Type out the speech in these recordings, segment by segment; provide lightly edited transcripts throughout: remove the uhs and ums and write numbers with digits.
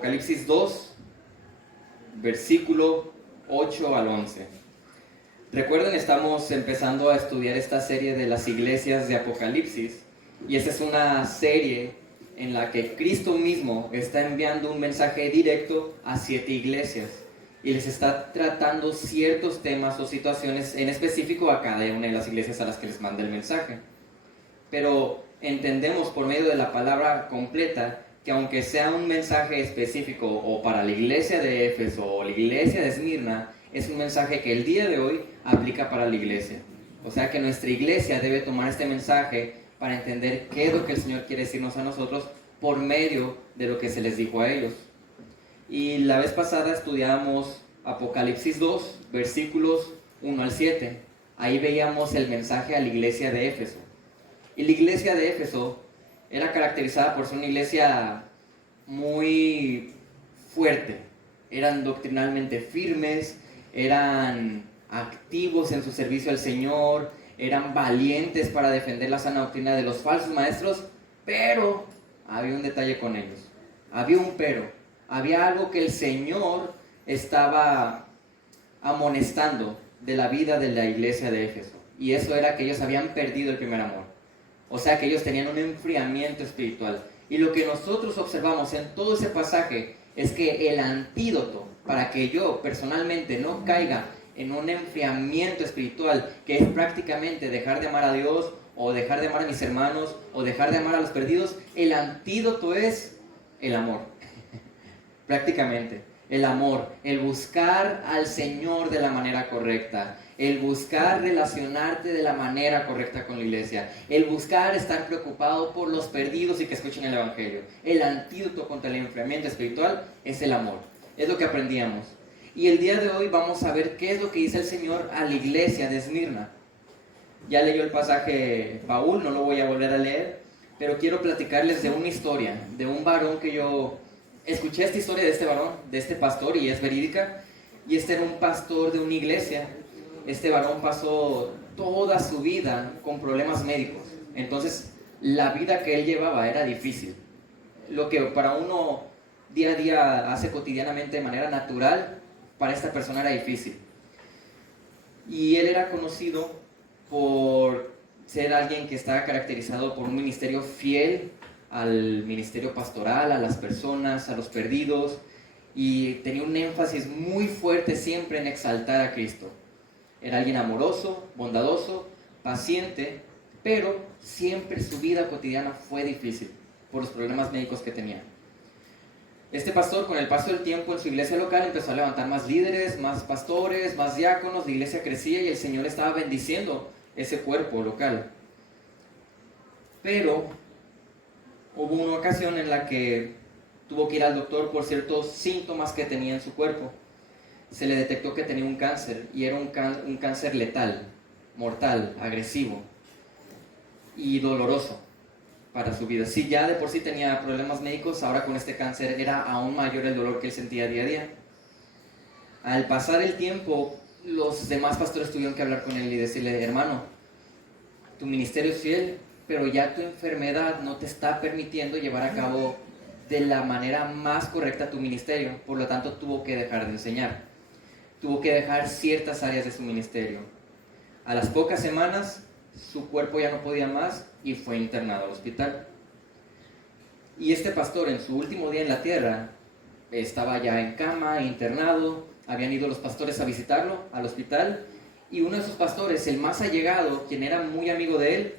Apocalipsis 2, versículo 8 al 11. Recuerden, estamos empezando a estudiar esta serie de las iglesias de Apocalipsis, y esta es una serie en la que Cristo mismo está enviando un mensaje directo a 7 iglesias y les está tratando ciertos temas o situaciones en específico a cada una de las iglesias a las que les manda el mensaje. Pero entendemos por medio de la palabra completa que aunque sea un mensaje específico o para la iglesia de Éfeso o la iglesia de Esmirna, es un mensaje que el día de hoy aplica para la iglesia. O sea que nuestra iglesia debe tomar este mensaje para entender qué es lo que el Señor quiere decirnos a nosotros por medio de lo que se les dijo a ellos. Y la vez pasada estudiamos Apocalipsis 2, versículos 1 al 7. Ahí veíamos el mensaje a la iglesia de Éfeso. Y la iglesia de Éfeso era caracterizada por ser una iglesia muy fuerte. Eran doctrinalmente firmes, eran activos en su servicio al Señor, eran valientes para defender la sana doctrina de los falsos maestros, pero había un detalle con ellos. Había un pero. Había algo que el Señor estaba amonestando de la vida de la iglesia de Éfeso. Y eso era que ellos habían perdido el primer amor. O sea que ellos tenían un enfriamiento espiritual. Y lo que nosotros observamos en todo ese pasaje es que el antídoto para que yo personalmente no caiga en un enfriamiento espiritual, que es prácticamente dejar de amar a Dios, o dejar de amar a mis hermanos, o dejar de amar a los perdidos, el antídoto es el amor. Prácticamente, el amor, el buscar al Señor de la manera correcta, el buscar relacionarte de la manera correcta con la iglesia, el buscar estar preocupado por los perdidos y que escuchen el Evangelio. El antídoto contra el enfriamiento espiritual es el amor. Es lo que aprendíamos. Y el día de hoy vamos a ver qué es lo que dice el Señor a la iglesia de Esmirna. Ya leyó el pasaje Paul, no lo voy a volver a leer, pero quiero platicarles de una historia, de un varón que yo escuché esta historia de este varón, de este pastor, y es verídica. Y este era un pastor de una iglesia. Este varón pasó toda su vida con problemas médicos. Entonces, la vida que él llevaba era difícil. Lo que para uno día a día hace cotidianamente de manera natural, para esta persona era difícil. Y él era conocido por ser alguien que estaba caracterizado por un ministerio fiel al ministerio pastoral, a las personas, a los perdidos, y tenía un énfasis muy fuerte siempre en exaltar a Cristo. Era alguien amoroso, bondadoso, paciente, pero siempre su vida cotidiana fue difícil por los problemas médicos que tenía. Este pastor, con el paso del tiempo en su iglesia local, empezó a levantar más líderes, más pastores, más diáconos. La iglesia crecía y el Señor estaba bendiciendo ese cuerpo local. Pero hubo una ocasión en la que tuvo que ir al doctor por ciertos síntomas que tenía en su cuerpo. Se le detectó que tenía un cáncer, y era un cáncer letal, mortal, agresivo y doloroso para su vida. Si ya de por sí tenía problemas médicos, ahora con este cáncer era aún mayor el dolor que él sentía día a día. Al pasar el tiempo, los demás pastores tuvieron que hablar con él y decirle: hermano, tu ministerio es fiel, pero ya tu enfermedad no te está permitiendo llevar a cabo de la manera más correcta tu ministerio. Por lo tanto, tuvo que dejar de enseñar. Tuvo que dejar ciertas áreas de su ministerio. A las pocas semanas, su cuerpo ya no podía más y fue internado al hospital. Y este pastor, en su último día en la tierra, estaba ya en cama, internado. Habían ido los pastores a visitarlo al hospital, y uno de sus pastores, el más allegado, quien era muy amigo de él,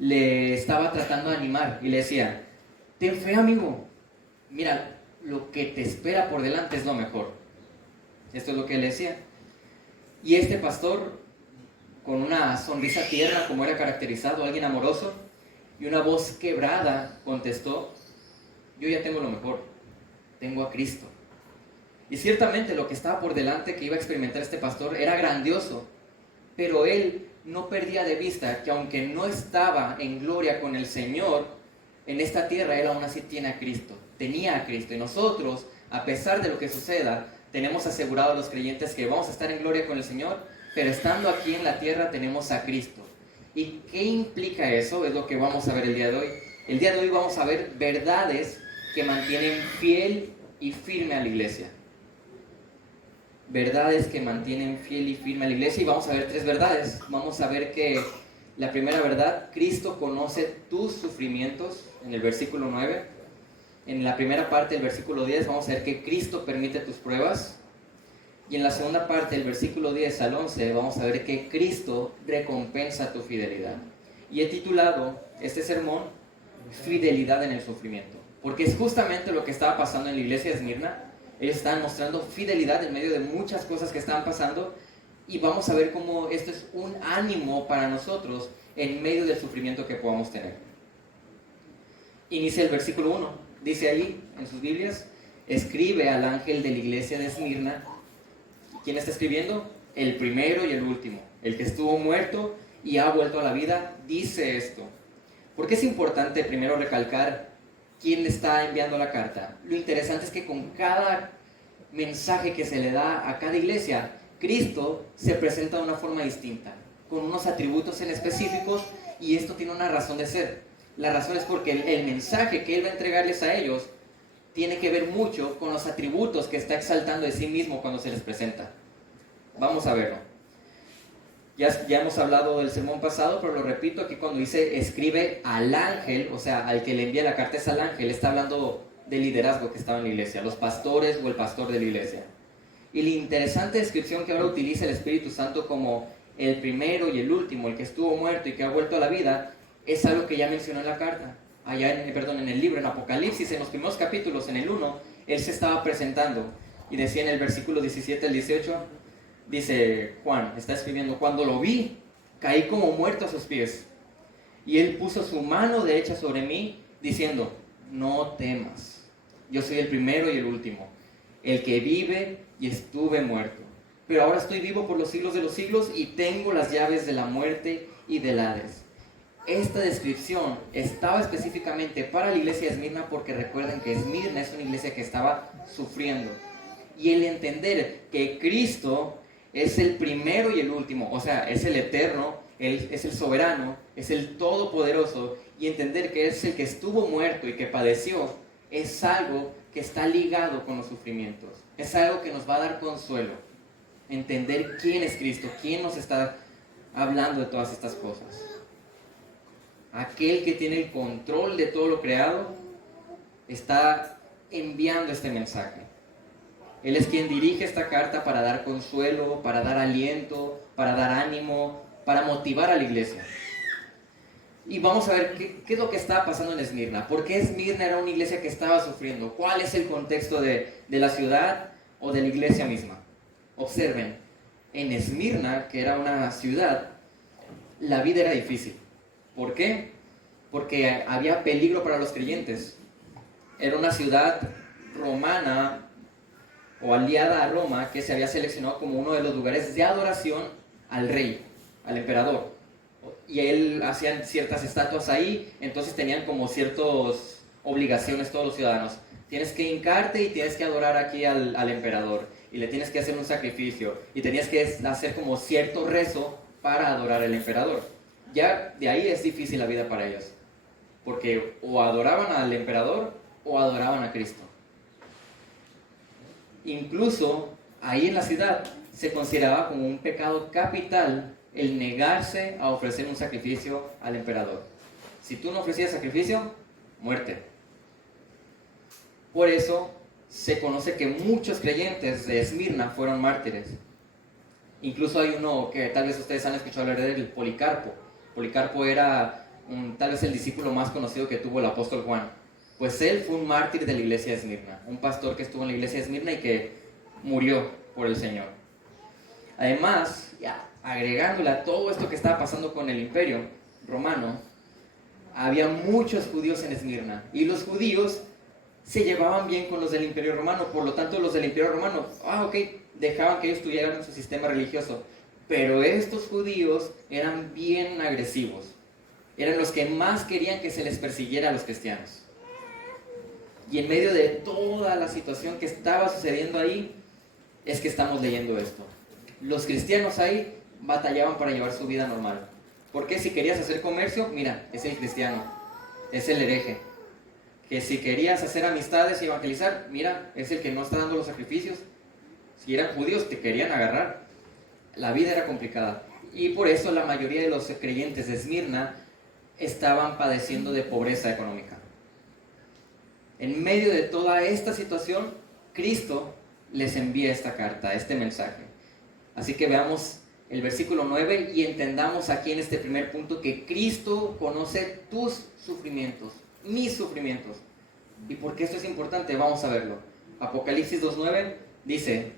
le estaba tratando de animar y le decía: ten fe, amigo, mira, lo que te espera por delante es lo mejor. Esto es lo que él decía. Y este pastor, con una sonrisa tierna, como era caracterizado, alguien amoroso, y una voz quebrada, contestó: yo ya tengo lo mejor, tengo a Cristo. Y ciertamente lo que estaba por delante que iba a experimentar este pastor era grandioso, pero él no perdía de vista que aunque no estaba en gloria con el Señor, en esta tierra él aún así tiene a Cristo, tenía a Cristo. Y nosotros, a pesar de lo que suceda, tenemos asegurado a los creyentes que vamos a estar en gloria con el Señor, pero estando aquí en la tierra tenemos a Cristo. ¿Y qué implica eso? Es lo que vamos a ver el día de hoy. El día de hoy vamos a ver verdades que mantienen fiel y firme a la iglesia. Verdades que mantienen fiel y firme a la iglesia, y vamos a ver 3 verdades. Vamos a ver que la primera verdad, Cristo conoce tus sufrimientos, en el versículo 9. En la primera parte del versículo 10 vamos a ver que Cristo permite tus pruebas. Y en la segunda parte del versículo 10 al 11 vamos a ver que Cristo recompensa tu fidelidad. Y he titulado este sermón, Fidelidad en el sufrimiento. Porque es justamente lo que estaba pasando en la iglesia de Esmirna. Ellos estaban mostrando fidelidad en medio de muchas cosas que estaban pasando. Y vamos a ver cómo esto es un ánimo para nosotros en medio del sufrimiento que podamos tener. Inicia el versículo 1. Dice ahí en sus Biblias, escribe al ángel de la iglesia de Esmirna. ¿Quién está escribiendo? El primero y el último. El que estuvo muerto y ha vuelto a la vida, dice esto. ¿Por qué es importante primero recalcar quién le está enviando la carta? Lo interesante es que con cada mensaje que se le da a cada iglesia, Cristo se presenta de una forma distinta, con unos atributos en específicos, y esto tiene una razón de ser. La razón es porque el mensaje que Él va a entregarles a ellos tiene que ver mucho con los atributos que está exaltando de sí mismo cuando se les presenta. Vamos a verlo. Ya hemos hablado del sermón pasado, pero lo repito, aquí cuando dice escribe al ángel, o sea, al que le envía la carta es al ángel, está hablando del liderazgo que estaba en la iglesia, los pastores o el pastor de la iglesia. Y la interesante descripción que ahora utiliza el Espíritu Santo como el primero y el último, el que estuvo muerto y que ha vuelto a la vida, es algo que ya mencionó en la carta. Allá en el libro, en Apocalipsis, en los primeros capítulos, en el 1, Él se estaba presentando. Y decía en el versículo 17 al 18, dice Juan, está escribiendo, cuando lo vi, caí como muerto a sus pies. Y Él puso su mano derecha sobre mí, diciendo, no temas, yo soy el primero y el último, el que vive y estuve muerto. Pero ahora estoy vivo por los siglos de los siglos y tengo las llaves de la muerte y del Hades. Esta descripción estaba específicamente para la iglesia de Esmirna porque recuerden que Esmirna es una iglesia que estaba sufriendo. Y el entender que Cristo es el primero y el último, o sea, es el eterno, Él es el soberano, es el todopoderoso, y entender que es el que estuvo muerto y que padeció, es algo que está ligado con los sufrimientos. Es algo que nos va a dar consuelo. Entender quién es Cristo, quién nos está hablando de todas estas cosas. Aquel que tiene el control de todo lo creado está enviando este mensaje. Él es quien dirige esta carta para dar consuelo, para dar aliento, para dar ánimo, para motivar a la iglesia. Y vamos a ver qué es lo que estaba pasando en Esmirna. ¿Por qué Esmirna era una iglesia que estaba sufriendo? ¿Cuál es el contexto de la ciudad o de la iglesia misma? Observen, en Esmirna, que era una ciudad, la vida era difícil. ¿Por qué? Porque había peligro para los creyentes. Era una ciudad romana o aliada a Roma que se había seleccionado como uno de los lugares de adoración al rey, al emperador. Y él hacían ciertas estatuas ahí, entonces tenían como ciertas obligaciones todos los ciudadanos. Tienes que hincarte y tienes que adorar aquí al emperador. Y le tienes que hacer un sacrificio. Y tenías que hacer como cierto rezo para adorar al emperador. Ya de ahí es difícil la vida para ellos, porque o adoraban al emperador o adoraban a Cristo. Incluso ahí en la ciudad se consideraba como un pecado capital el negarse a ofrecer un sacrificio al emperador. Si tú no ofrecías sacrificio, muerte. Por eso se conoce que muchos creyentes de Esmirna fueron mártires. Incluso hay uno que tal vez ustedes han escuchado hablar de él, Policarpo. Policarpo era tal vez el discípulo más conocido que tuvo el apóstol Juan. Pues él fue un mártir de la iglesia de Esmirna, un pastor que estuvo en la iglesia de Esmirna y que murió por el Señor. Además, ya agregándole a todo esto que estaba pasando con el imperio romano, había muchos judíos en Esmirna y los judíos se llevaban bien con los del imperio romano. Por lo tanto, los del imperio romano, dejaban que ellos tuvieran su sistema religioso. Pero estos judíos eran bien agresivos. Eran los que más querían que se les persiguiera a los cristianos. Y en medio de toda la situación que estaba sucediendo ahí, es que estamos leyendo esto. Los cristianos ahí batallaban para llevar su vida normal. Porque si querías hacer comercio, mira, es el cristiano, es el hereje, que si querías hacer amistades y evangelizar, mira, es el que no está dando los sacrificios. Si eran judíos, te querían agarrar. La vida era complicada. Y por eso la mayoría de los creyentes de Esmirna estaban padeciendo de pobreza económica. En medio de toda esta situación, Cristo les envía esta carta, este mensaje. Así que veamos el versículo 9 y entendamos aquí en este primer punto que Cristo conoce tus sufrimientos, mis sufrimientos. ¿Y por qué esto es importante? Vamos a verlo. Apocalipsis 2:9 dice: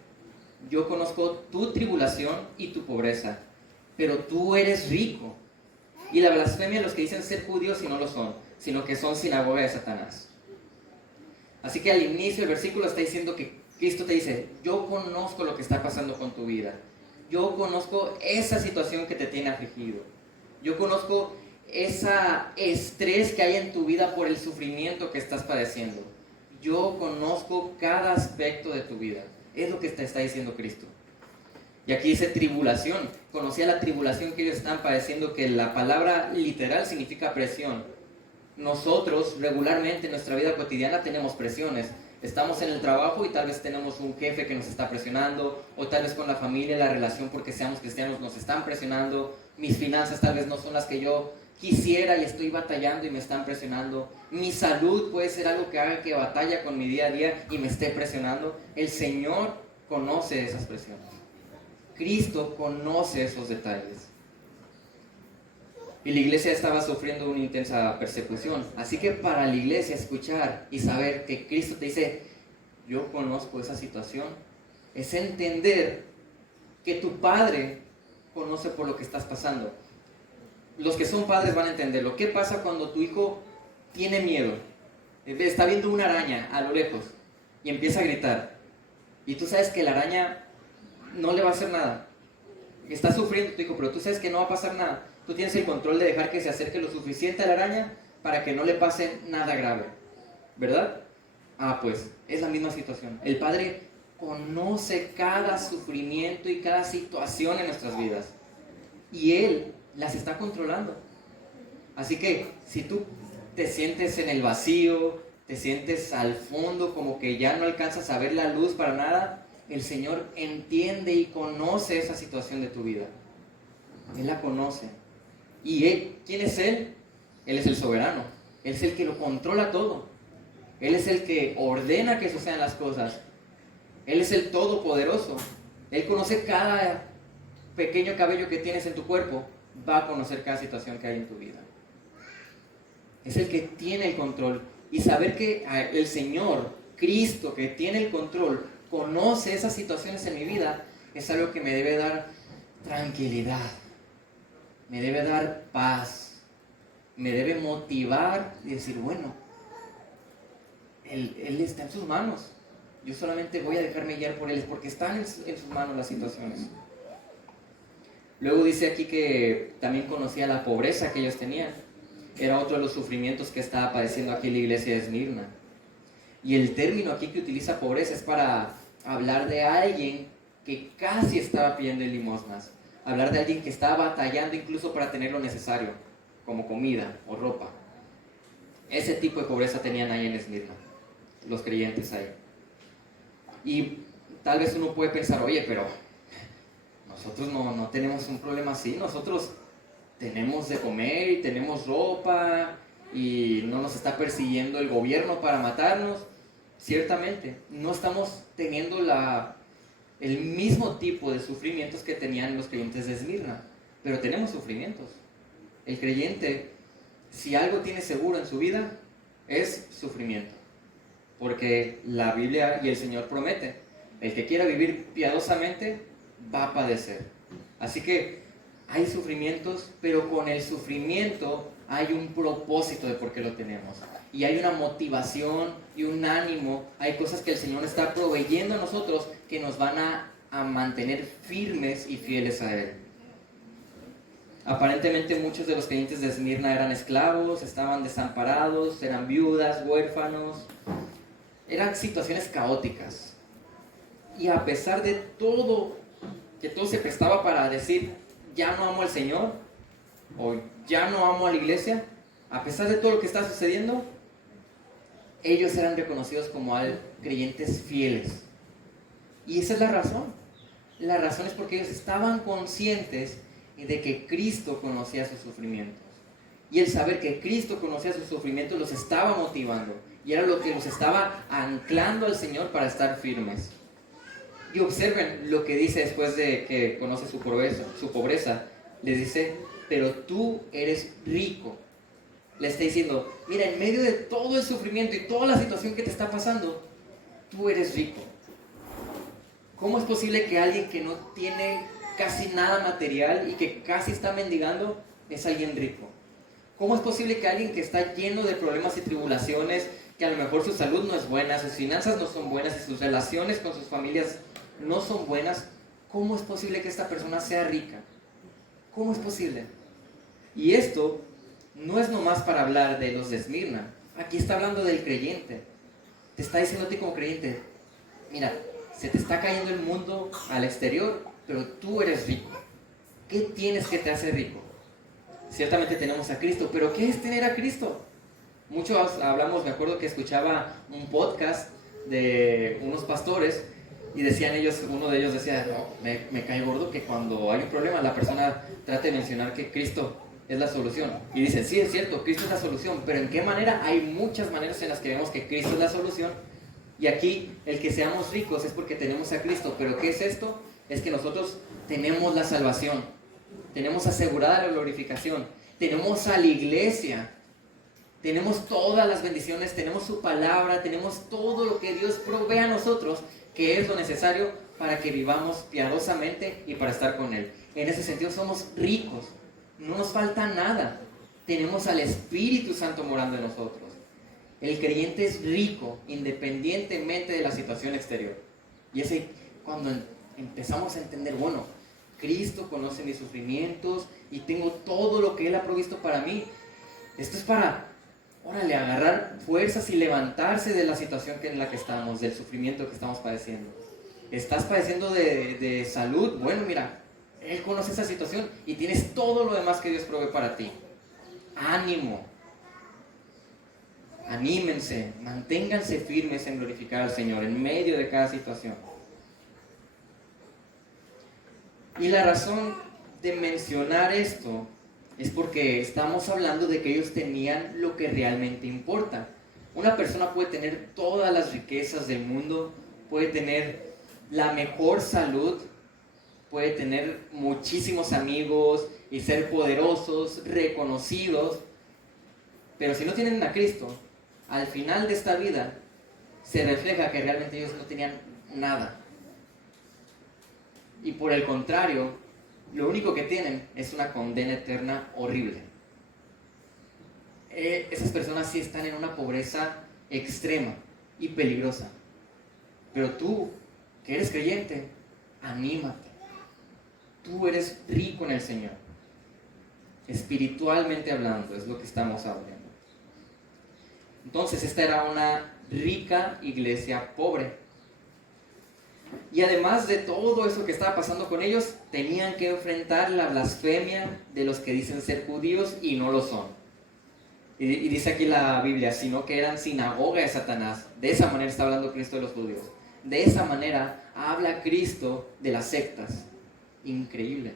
yo conozco tu tribulación y tu pobreza, pero tú eres rico. Y la blasfemia de los que dicen ser judíos y no lo son, sino que son sinagoga de Satanás. Así que al inicio del versículo está diciendo que Cristo te dice: yo conozco lo que está pasando con tu vida. Yo conozco esa situación que te tiene afligido. Yo conozco ese estrés que hay en tu vida por el sufrimiento que estás padeciendo. Yo conozco cada aspecto de tu vida. Es lo que te está diciendo Cristo. Y aquí dice tribulación. Conocía la tribulación que ellos están padeciendo, que la palabra literal significa presión. Nosotros regularmente en nuestra vida cotidiana tenemos presiones. Estamos en el trabajo y tal vez tenemos un jefe que nos está presionando, o tal vez con la familia, la relación porque seamos cristianos nos están presionando. Mis finanzas tal vez no son las que yo quisiera y estoy batallando y me están presionando. Mi salud puede ser algo que haga que batalla con mi día a día y me esté presionando. El Señor conoce esas presiones. Cristo conoce esos detalles. Y la iglesia estaba sufriendo una intensa persecución. Así que para la iglesia escuchar y saber que Cristo te dice: yo conozco esa situación, es entender que tu Padre conoce por lo que estás pasando. Los que son padres van a entenderlo. ¿Qué pasa cuando tu hijo tiene miedo? Está viendo una araña a lo lejos y empieza a gritar. Y tú sabes que la araña no le va a hacer nada. Está sufriendo tu hijo, pero tú sabes que no va a pasar nada. Tú tienes el control de dejar que se acerque lo suficiente a la araña para que no le pase nada grave, ¿verdad? Pues es la misma situación. El Padre conoce cada sufrimiento y cada situación en nuestras vidas, y Él las está controlando. Así que si tú te sientes en el vacío, te sientes al fondo, como que ya no alcanzas a ver la luz para nada, el Señor entiende y conoce esa situación de tu vida. Él la conoce. ¿Y Él? ¿Quién es Él? Él es el soberano. Él es el que lo controla todo. Él es el que ordena que sucedan las cosas. Él es el todopoderoso. Él conoce cada pequeño cabello que tienes en tu cuerpo. Va a conocer cada situación que hay en tu vida. Es el que tiene el control. Y saber que el Señor, Cristo, que tiene el control, conoce esas situaciones en mi vida, es algo que me debe dar tranquilidad. Me debe dar paz, me debe motivar y decir: bueno, Él está en sus manos. Yo solamente voy a dejarme guiar por Él, porque están en sus manos las situaciones. Luego dice aquí que también conocía la pobreza que ellos tenían. Era otro de los sufrimientos que estaba padeciendo aquí la iglesia de Esmirna. Y el término aquí que utiliza pobreza es para hablar de alguien que casi estaba pidiendo limosnas. Hablar de alguien que estaba batallando incluso para tener lo necesario, como comida o ropa. Ese tipo de pobreza tenían ahí en Esmirna, los creyentes ahí. Y tal vez uno puede pensar: oye, pero nosotros no tenemos un problema así. Nosotros tenemos de comer y tenemos ropa y no nos está persiguiendo el gobierno para matarnos. Ciertamente, no estamos teniendo el mismo tipo de sufrimientos que tenían los creyentes de Esmirna, pero tenemos sufrimientos. El creyente, si algo tiene seguro en su vida, es sufrimiento, porque la Biblia y el Señor promete: el que quiera vivir piadosamente va a padecer. Así que hay sufrimientos, pero con el sufrimiento hay un propósito de por qué lo tenemos. Y hay una motivación y un ánimo. Hay cosas que el Señor está proveyendo a nosotros que nos van a mantener firmes y fieles a Él. Aparentemente muchos de los creyentes de Esmirna eran esclavos, estaban desamparados, eran viudas, huérfanos. Eran situaciones caóticas. Y a pesar de todo, que todo se prestaba para decir: ya no amo al Señor, o ya no amo a la iglesia, a pesar de todo lo que está sucediendo, ellos eran reconocidos como creyentes fieles. Y esa es la razón. La razón es porque ellos estaban conscientes de que Cristo conocía sus sufrimientos. Y el saber que Cristo conocía sus sufrimientos los estaba motivando. Y era lo que los estaba anclando al Señor para estar firmes. Y observen lo que dice después de que conoce su pobreza. Les dice, pero tú eres rico. Le está diciendo, mira, en medio de todo el sufrimiento y toda la situación que te está pasando, tú eres rico. ¿Cómo es posible que alguien que no tiene casi nada material y que casi está mendigando es alguien rico? ¿Cómo es posible que alguien que está lleno de problemas y tribulaciones, que a lo mejor su salud no es buena, sus finanzas no son buenas y sus relaciones con sus familias no son buenas, cómo es posible que esta persona sea rica? ¿Cómo es posible? Y esto no es nomás para hablar de los de Esmirna. Aquí está hablando del creyente. Te está diciendo a ti como creyente, mira, se te está cayendo el mundo al exterior, pero tú eres rico. ¿Qué tienes que te hace rico? Ciertamente tenemos a Cristo, pero ¿qué es tener a Cristo? Muchos hablamos, me acuerdo que escuchaba un podcast de unos pastores y decían ellos, uno de ellos decía, no, me cae gordo que cuando hay un problema la persona trate de mencionar que Cristo es la solución. Y dicen, sí, es cierto, Cristo es la solución, pero ¿en qué manera? Hay muchas maneras en las que vemos que Cristo es la solución. Y aquí el que seamos ricos es porque tenemos a Cristo. ¿Pero qué es esto? Es que nosotros tenemos la salvación, tenemos asegurada la glorificación, tenemos a la iglesia, tenemos todas las bendiciones, tenemos su palabra, tenemos todo lo que Dios provee a nosotros, que es lo necesario para que vivamos piadosamente y para estar con Él. En ese sentido somos ricos, no nos falta nada, tenemos al Espíritu Santo morando en nosotros. El creyente es rico independientemente de la situación exterior. Y ese, cuando empezamos a entender, bueno, Cristo conoce mis sufrimientos y tengo todo lo que Él ha provisto para mí. Esto es para, órale, agarrar fuerzas y levantarse de la situación en la que estamos, del sufrimiento que estamos padeciendo. ¿Estás padeciendo de salud? Bueno, mira, Él conoce esa situación y tienes todo lo demás que Dios provee para ti. Ánimo. Anímense, manténganse firmes en glorificar al Señor en medio de cada situación. Y la razón de mencionar esto es porque estamos hablando de que ellos tenían lo que realmente importa. Una persona puede tener todas las riquezas del mundo, puede tener la mejor salud, puede tener muchísimos amigos y ser poderosos, reconocidos, pero si no tienen a Cristo, al final de esta vida se refleja que realmente ellos no tenían nada. Y por el contrario, lo único que tienen es una condena eterna horrible. Esas personas sí están en una pobreza extrema y peligrosa. Pero tú, que eres creyente, anímate. Tú eres rico en el Señor. Espiritualmente hablando, es lo que estamos hablando. Entonces, esta era una rica iglesia pobre. Y además de todo eso que estaba pasando con ellos, tenían que enfrentar la blasfemia de los que dicen ser judíos y no lo son. Y dice aquí la Biblia, sino que eran sinagoga de Satanás. De esa manera está hablando Cristo de los judíos. De esa manera habla Cristo de las sectas. Increíble.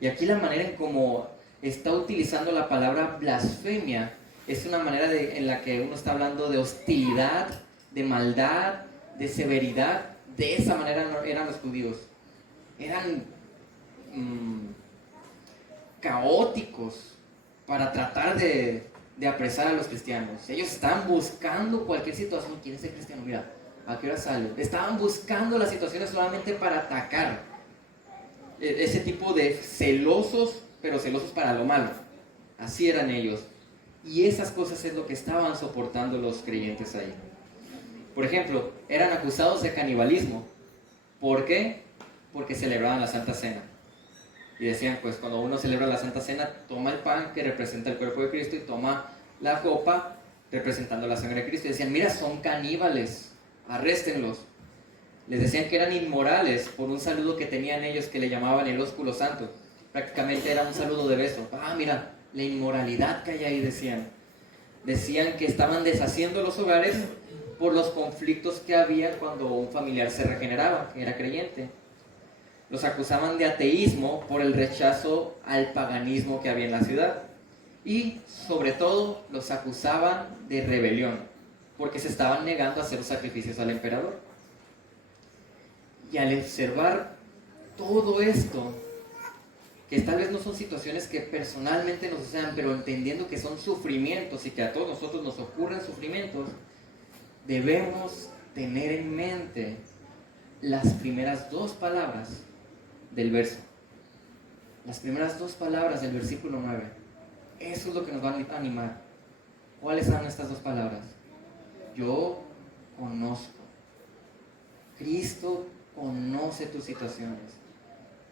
Y aquí la manera en cómo está utilizando la palabra blasfemia es una manera en la que uno está hablando de hostilidad, de maldad, de severidad. De esa manera eran los judíos. Eran caóticos para tratar de apresar a los cristianos. Ellos estaban buscando cualquier situación. ¿Quién es el cristiano? Mira, ¿a qué hora sale? Estaban buscando las situaciones solamente para atacar. Ese tipo de celosos, pero celosos para lo malo. Así eran ellos. Y esas cosas es lo que estaban soportando los creyentes ahí. Por ejemplo, eran acusados de canibalismo. ¿Por qué? Porque celebraban la Santa Cena. Y decían, pues cuando uno celebra la Santa Cena, toma el pan que representa el cuerpo de Cristo y toma la copa representando la sangre de Cristo. Y decían, mira, son caníbales, arréstenlos. Les decían que eran inmorales por un saludo que tenían ellos que le llamaban el ósculo santo. Prácticamente era un saludo de beso. Ah, mira, la inmoralidad que hay ahí, decían. Decían que estaban deshaciendo los hogares por los conflictos que había cuando un familiar se regeneraba, que era creyente. Los acusaban de ateísmo por el rechazo al paganismo que había en la ciudad. Y, sobre todo, los acusaban de rebelión, porque se estaban negando a hacer los sacrificios al emperador. Y al observar todo esto, que tal vez no son situaciones que personalmente nos sucedan, pero entendiendo que son sufrimientos y que a todos nosotros nos ocurren sufrimientos, debemos tener en mente las primeras dos palabras del verso. Las primeras dos palabras del versículo 9. Eso es lo que nos va a animar. ¿Cuáles son estas dos palabras? Yo conozco. Cristo conoce tus situaciones.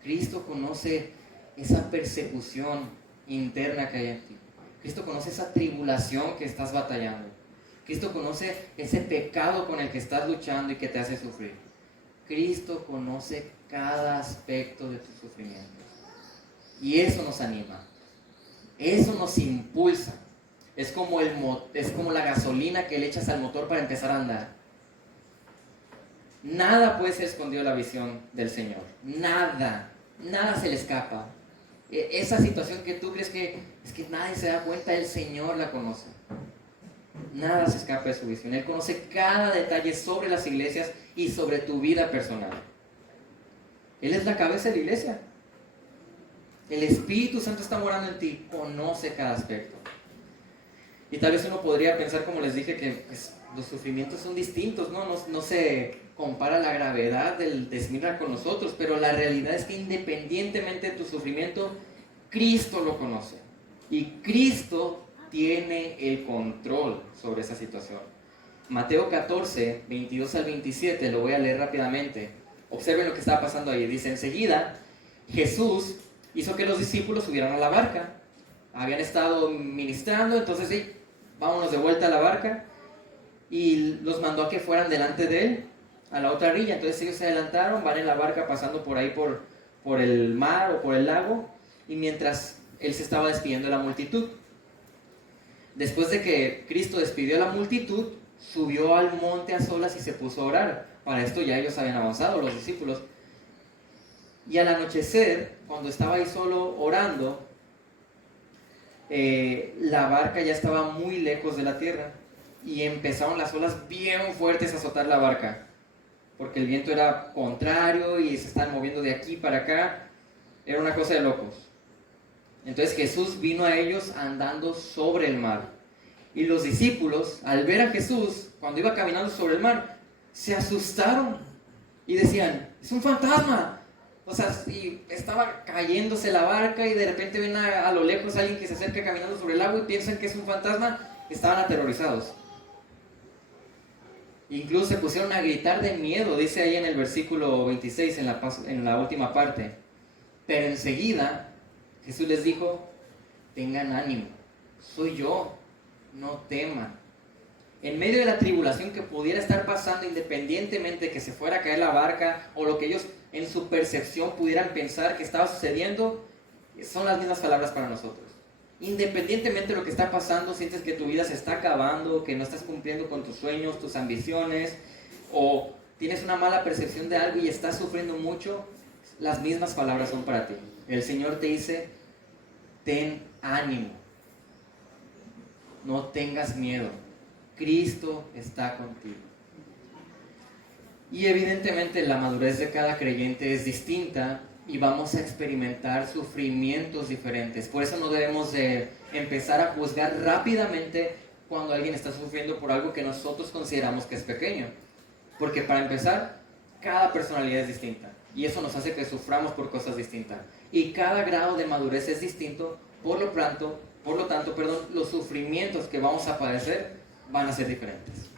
Cristo conoce esa persecución interna que hay en ti. Cristo conoce esa tribulación que estás batallando. Cristo conoce ese pecado con el que estás luchando y que te hace sufrir. Cristo conoce cada aspecto de tus sufrimientos. Y eso nos anima. Eso nos impulsa. Es como la gasolina que le echas al motor para empezar a andar. Nada puede ser escondido de la visión del Señor. Nada se le escapa. Esa situación que tú crees que es que nadie se da cuenta, el Señor la conoce. Nada se escapa de su visión. Él conoce cada detalle sobre las iglesias y sobre tu vida personal. Él es la cabeza de la iglesia. El Espíritu Santo está morando en ti, conoce cada aspecto. Y tal vez uno podría pensar, como les dije, que pues, los sufrimientos son distintos, no se compara la gravedad del desmira con nosotros, pero la realidad es que independientemente de tu sufrimiento, Cristo lo conoce. Y Cristo tiene el control sobre esa situación. Mateo 14, 22 al 27, lo voy a leer rápidamente. Observen lo que estaba pasando ahí. Dice, enseguida, Jesús hizo que los discípulos subieran a la barca. Habían estado ministrando, entonces sí, vámonos de vuelta a la barca. Y los mandó a que fueran delante de él, a la otra orilla. Entonces ellos se adelantaron, van en la barca pasando por ahí por el mar o por el lago. Y mientras él se estaba despidiendo de la multitud. Después de que Cristo despidió a la multitud, subió al monte a solas y se puso a orar. Para esto ya ellos habían avanzado, los discípulos. Y al anochecer, cuando estaba ahí solo orando, la barca ya estaba muy lejos de la tierra y empezaron las olas bien fuertes a azotar la barca, porque el viento era contrario y se estaban moviendo de aquí para acá. Era una cosa de locos. Entonces Jesús vino a ellos andando sobre el mar. Y los discípulos, al ver a Jesús, cuando iba caminando sobre el mar, se asustaron y decían, ¡es un fantasma! O sea, y estaba cayéndose la barca y de repente ven a lo lejos a alguien que se acerca caminando sobre el agua y piensan que es un fantasma. Estaban aterrorizados. Incluso se pusieron a gritar de miedo, dice ahí en el versículo 26, en la última parte. Pero enseguida Jesús les dijo, tengan ánimo, soy yo, no teman. En medio de la tribulación que pudiera estar pasando, independientemente de que se fuera a caer la barca o lo que ellos en su percepción pudieran pensar que estaba sucediendo, son las mismas palabras para nosotros. Independientemente de lo que está pasando, sientes que tu vida se está acabando, que no estás cumpliendo con tus sueños, tus ambiciones, o tienes una mala percepción de algo y estás sufriendo mucho, las mismas palabras son para ti. El Señor te dice, ten ánimo, no tengas miedo, Cristo está contigo. Y evidentemente la madurez de cada creyente es distinta y vamos a experimentar sufrimientos diferentes. Por eso no debemos de empezar a juzgar rápidamente cuando alguien está sufriendo por algo que nosotros consideramos que es pequeño. Porque para empezar, cada personalidad es distinta y eso nos hace que suframos por cosas distintas. Y cada grado de madurez es distinto, por lo tanto, los sufrimientos que vamos a padecer van a ser diferentes.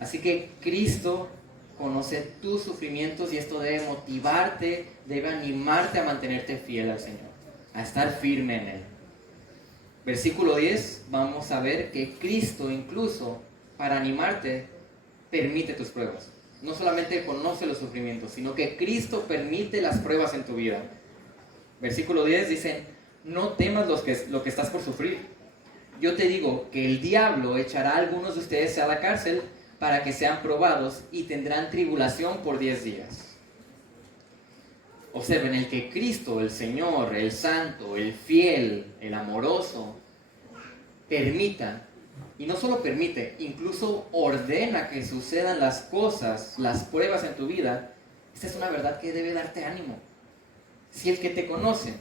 Así que Cristo conoce tus sufrimientos y esto debe motivarte, debe animarte a mantenerte fiel al Señor, a estar firme en Él. Versículo 10, vamos a ver que Cristo incluso para animarte permite tus pruebas. No solamente conoce los sufrimientos, sino que Cristo permite las pruebas en tu vida. Versículo 10 dice, no temas lo que estás por sufrir. yo te digo que el diablo echará a algunos de ustedes a la cárcel para que sean probados y tendrán tribulación por 10 días. Observen, el que Cristo, el Señor, el Santo, el Fiel, el Amoroso, permita, y no solo permite, incluso ordena que sucedan las cosas, las pruebas en tu vida. Esta es una verdad que debe darte ánimo. Si el que te conoce,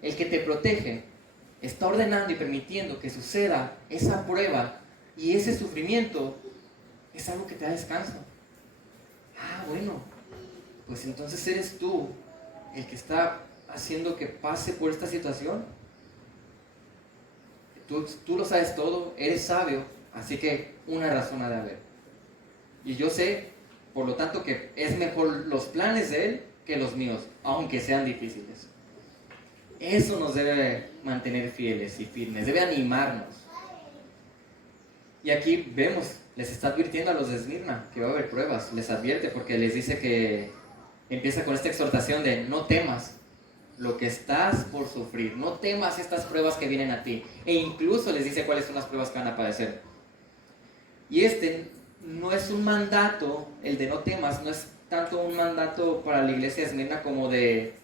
el que te protege, está ordenando y permitiendo que suceda esa prueba y ese sufrimiento, es algo que te da descanso. Bueno, pues entonces eres tú el que está haciendo que pase por esta situación. Tú lo sabes todo, eres sabio, así que una razón ha de haber. Y yo sé, por lo tanto, que es mejor los planes de Él que los míos, aunque sean difíciles. Eso nos debe mantener fieles y firmes, debe animarnos. Y aquí vemos, les está advirtiendo a los de Esmirna que va a haber pruebas, les advierte porque les dice que empieza con esta exhortación de no temas lo que estás por sufrir, no temas estas pruebas que vienen a ti, e incluso les dice cuáles son las pruebas que van a padecer. Y este no es un mandato, el de no temas, no es tanto un mandato para la iglesia de Esmirna como de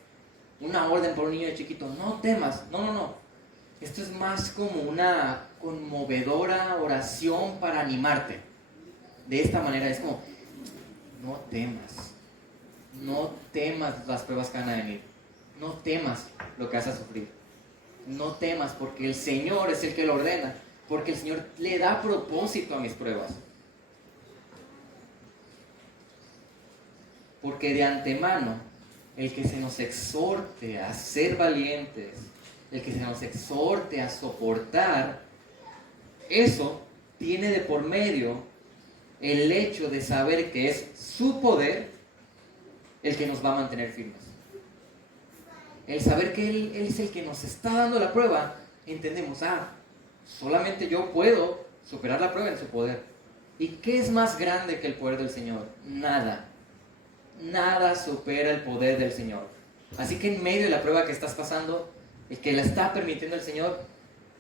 una orden por un niño chiquito, no temas, no. Esto es más como una conmovedora oración para animarte. De esta manera es como, no temas las pruebas que van a venir, no temas lo que vas a sufrir, no temas porque el Señor es el que lo ordena, porque el Señor le da propósito a mis pruebas. Porque de antemano, el que se nos exhorte a ser valientes, el que se nos exhorte a soportar, eso tiene de por medio el hecho de saber que es su poder el que nos va a mantener firmes. El saber que Él es el que nos está dando la prueba, entendemos, solamente yo puedo superar la prueba en su poder. ¿Y qué es más grande que el poder del Señor? Nada supera el poder del Señor. Así que en medio de la prueba que estás pasando, el que la está permitiendo el Señor,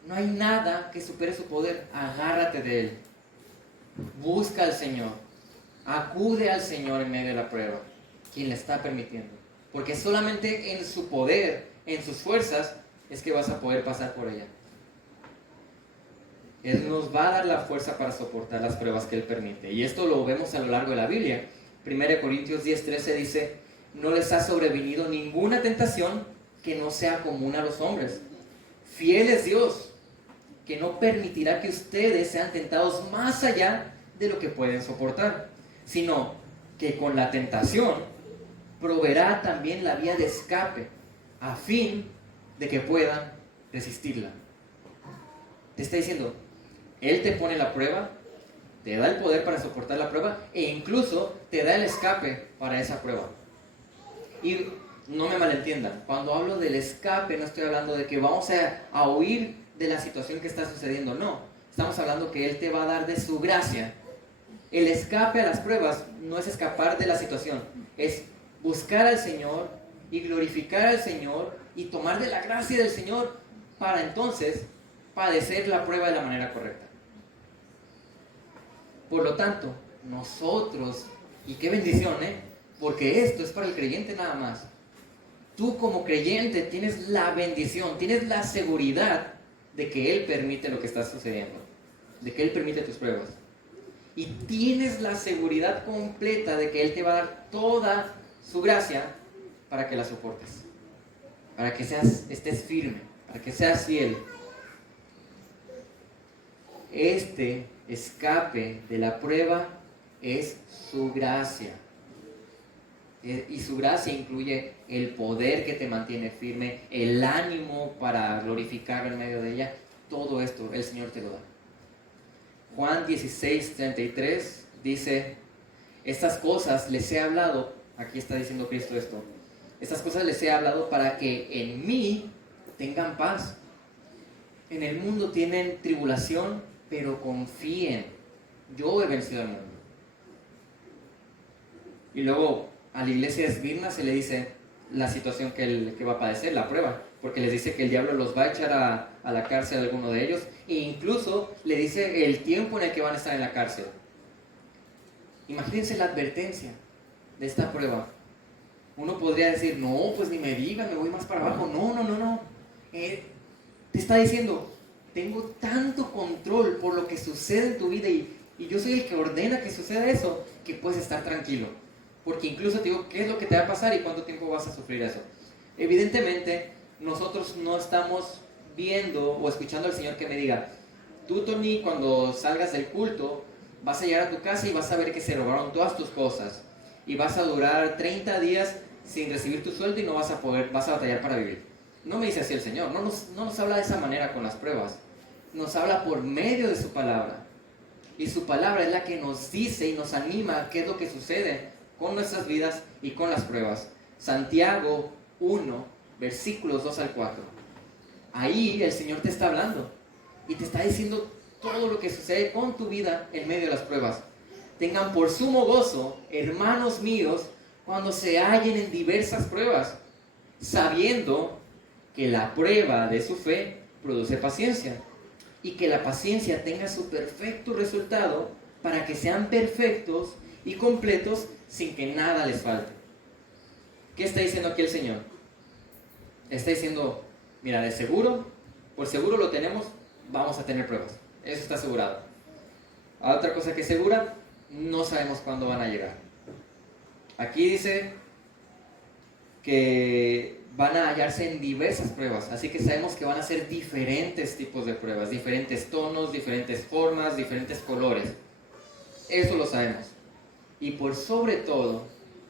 no hay nada que supere su poder. Agárrate de Él, busca al Señor, acude al Señor en medio de la prueba, quien la está permitiendo, porque solamente en su poder, en sus fuerzas, es que vas a poder pasar por ella. Él nos va a dar la fuerza para soportar las pruebas que Él permite, y esto lo vemos a lo largo de la Biblia. 1 Corintios 10:13 dice, no les ha sobrevenido ninguna tentación que no sea común a los hombres. Fiel es Dios, que no permitirá que ustedes sean tentados más allá de lo que pueden soportar, sino que con la tentación proveerá también la vía de escape, a fin de que puedan resistirla. Te está diciendo, Él te pone la prueba, te da el poder para soportar la prueba e incluso te da el escape para esa prueba. Y no me malentiendan, cuando hablo del escape no estoy hablando de que vamos a huir de la situación que está sucediendo, no. Estamos hablando que Él te va a dar de su gracia. El escape a las pruebas no es escapar de la situación, es buscar al Señor y glorificar al Señor y tomar de la gracia del Señor para entonces padecer la prueba de la manera correcta. Por lo tanto, nosotros, y qué bendición, porque esto es para el creyente nada más. Tú como creyente tienes la bendición, tienes la seguridad de que Él permite lo que está sucediendo, de que Él permite tus pruebas. Y tienes la seguridad completa de que Él te va a dar toda su gracia para que la soportes, para que estés firme, para que seas fiel. Este escape de la prueba es su gracia. Y su gracia incluye el poder que te mantiene firme, el ánimo para glorificarlo en medio de ella. Todo esto el Señor te lo da. Juan 16:33 dice, estas cosas les he hablado, aquí está diciendo Cristo esto, estas cosas les he hablado para que en mí tengan paz. En el mundo tienen tribulación, pero confíen, yo he vencido al mundo. Y luego a la iglesia de Esmirna se le dice, la situación que va a padecer, la prueba, porque les dice que el diablo los va a echar a la cárcel a alguno de ellos, e incluso le dice el tiempo en el que van a estar en la cárcel. Imagínense la advertencia de esta prueba. Uno podría decir, no, pues ni me digan, me voy más para abajo. No. Te está diciendo, tengo tanto control por lo que sucede en tu vida y yo soy el que ordena que suceda eso, que puedes estar tranquilo. Porque incluso te digo, ¿qué es lo que te va a pasar y cuánto tiempo vas a sufrir eso? Evidentemente, nosotros no estamos viendo o escuchando al Señor que me diga, tú, Tony, cuando salgas del culto, vas a llegar a tu casa y vas a ver que se robaron todas tus cosas. Y vas a durar 30 días sin recibir tu sueldo y no vas a batallar para vivir. No me dice así el Señor, no nos habla de esa manera con las pruebas. Nos habla por medio de su palabra. Y su palabra es la que nos dice y nos anima qué es lo que sucede con nuestras vidas y con las pruebas. Santiago 1, versículos 2 al 4. Ahí el Señor te está hablando y te está diciendo todo lo que sucede con tu vida en medio de las pruebas. Tengan por sumo gozo, hermanos míos, cuando se hallen en diversas pruebas, sabiendo que la prueba de su fe produce paciencia, y que la paciencia tenga su perfecto resultado para que sean perfectos y completos sin que nada les falte. ¿Qué está diciendo aquí el Señor? Está diciendo, mira, de seguro, por seguro lo tenemos, vamos a tener pruebas. Eso está asegurado. Otra cosa que es segura, no sabemos cuándo van a llegar. Aquí dice que van a hallarse en diversas pruebas, así que sabemos que van a ser diferentes tipos de pruebas, diferentes tonos, diferentes formas, diferentes colores. Eso lo sabemos. Y por sobre todo,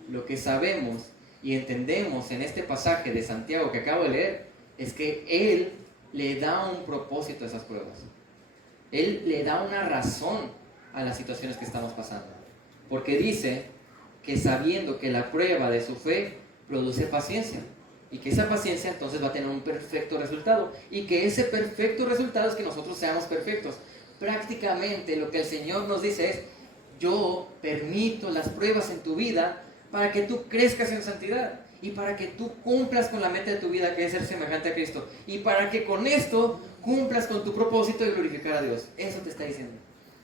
lo que sabemos y entendemos en este pasaje de Santiago que acabo de leer, es que Él le da un propósito a esas pruebas. Él le da una razón a las situaciones que estamos pasando. Porque dice que sabiendo que la prueba de su fe produce paciencia, y que esa paciencia entonces va a tener un perfecto resultado, y que ese perfecto resultado es que nosotros seamos perfectos. Prácticamente lo que el Señor nos dice es, yo permito las pruebas en tu vida para que tú crezcas en santidad y para que tú cumplas con la meta de tu vida, que es ser semejante a Cristo, y para que con esto cumplas con tu propósito de glorificar a Dios. Eso te está diciendo.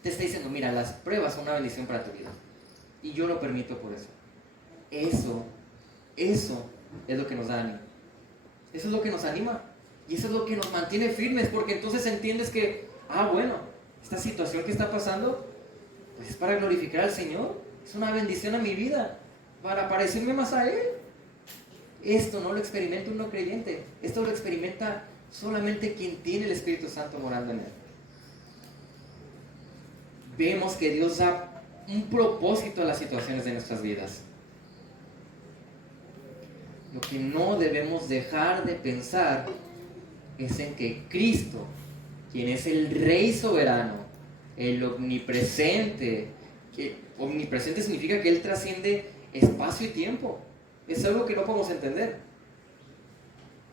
Te está diciendo, mira, las pruebas son una bendición para tu vida y yo lo permito por eso. Eso es lo que nos da ánimo. Eso es lo que nos anima. Y eso es lo que nos mantiene firmes, porque entonces entiendes que, bueno, esta situación que está pasando, pues es para glorificar al Señor. Es una bendición a mi vida, para parecerme más a Él. Esto no lo experimenta un no creyente. Esto lo experimenta solamente quien tiene el Espíritu Santo morando en Él. Vemos que Dios da un propósito a las situaciones de nuestras vidas. Lo que no debemos dejar de pensar es en que Cristo, quien es el Rey soberano, el omnipresente, que omnipresente significa que Él trasciende espacio y tiempo. Es algo que no podemos entender.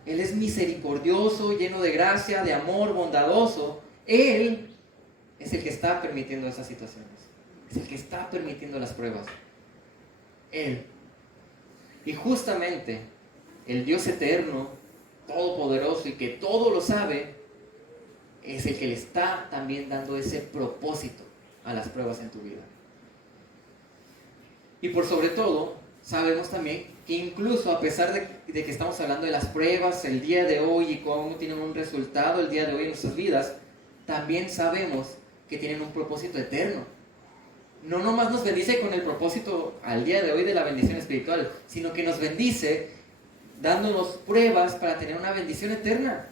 Él es misericordioso, lleno de gracia, de amor, bondadoso. Él es el que está permitiendo esas situaciones. Es el que está permitiendo las pruebas. Él. Y justamente el Dios eterno, todopoderoso y que todo lo sabe, es el que le está también dando ese propósito a las pruebas en tu vida. Y por sobre todo, sabemos también que incluso a pesar de que estamos hablando de las pruebas el día de hoy y cómo tienen un resultado el día de hoy en nuestras vidas, también sabemos que tienen un propósito eterno. No nomás nos bendice con el propósito al día de hoy de la bendición espiritual, sino que nos bendice dándonos pruebas para tener una bendición eterna,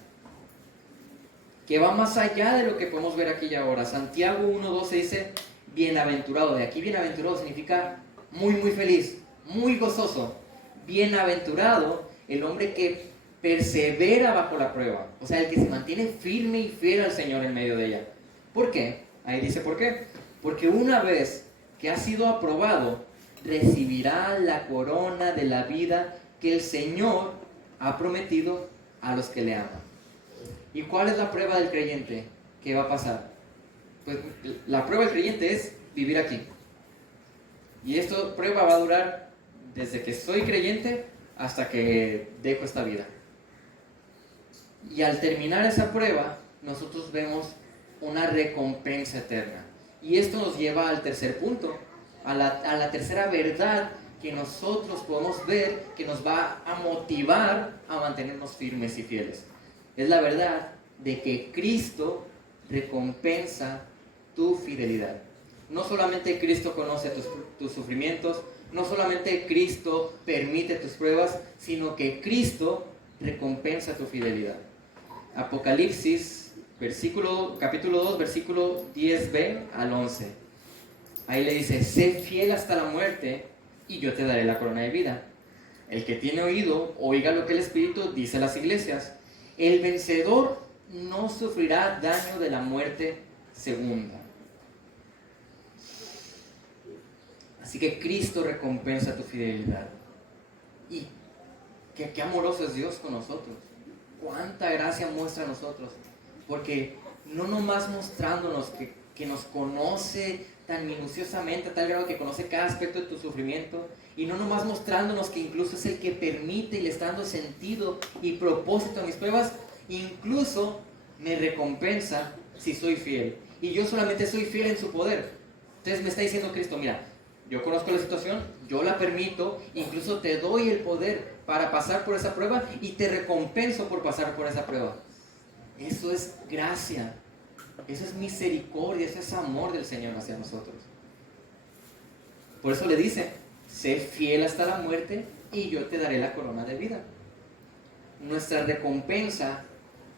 que va más allá de lo que podemos ver aquí y ahora. Santiago 1:12 dice, bienaventurado. De aquí bienaventurado significa muy, muy feliz, muy gozoso. Bienaventurado el hombre que persevera bajo la prueba, o sea, el que se mantiene firme y fiel al Señor en medio de ella. ¿Por qué? Ahí dice ¿por qué? Porque una vez que ha sido aprobado, recibirá la corona de la vida que el Señor ha prometido a los que le aman. ¿Y cuál es la prueba del creyente? ¿Qué va a pasar? Pues la prueba del creyente es vivir aquí. Y esta prueba va a durar desde que soy creyente hasta que dejo esta vida. Y al terminar esa prueba, nosotros vemos una recompensa eterna. Y esto nos lleva al tercer punto, a la tercera verdad que nosotros podemos ver, que nos va a motivar a mantenernos firmes y fieles. Es la verdad de que Cristo recompensa tu fidelidad. No solamente Cristo conoce tus sufrimientos, no solamente Cristo permite tus pruebas, sino que Cristo recompensa tu fidelidad. Apocalipsis, capítulo 2, versículo 10b al 11. Ahí le dice: sé fiel hasta la muerte y yo te daré la corona de vida. El que tiene oído, oiga lo que el Espíritu dice a las iglesias. El vencedor no sufrirá daño de la muerte segunda. Así que Cristo recompensa tu fidelidad. Y qué amoroso es Dios con nosotros. Cuánta gracia muestra a nosotros. Porque no nomás mostrándonos que nos conoce tan minuciosamente, a tal grado que conoce cada aspecto de tu sufrimiento, y no nomás mostrándonos que incluso es el que permite y le está dando sentido y propósito a mis pruebas, incluso me recompensa si soy fiel. Y yo solamente soy fiel en su poder. Entonces me está diciendo Cristo: mira, yo conozco la situación, yo la permito, incluso te doy el poder para pasar por esa prueba y te recompenso por pasar por esa prueba. Eso es gracia, eso es misericordia, eso es amor del Señor hacia nosotros. Por eso le dice: sé fiel hasta la muerte y yo te daré la corona de vida. Nuestra recompensa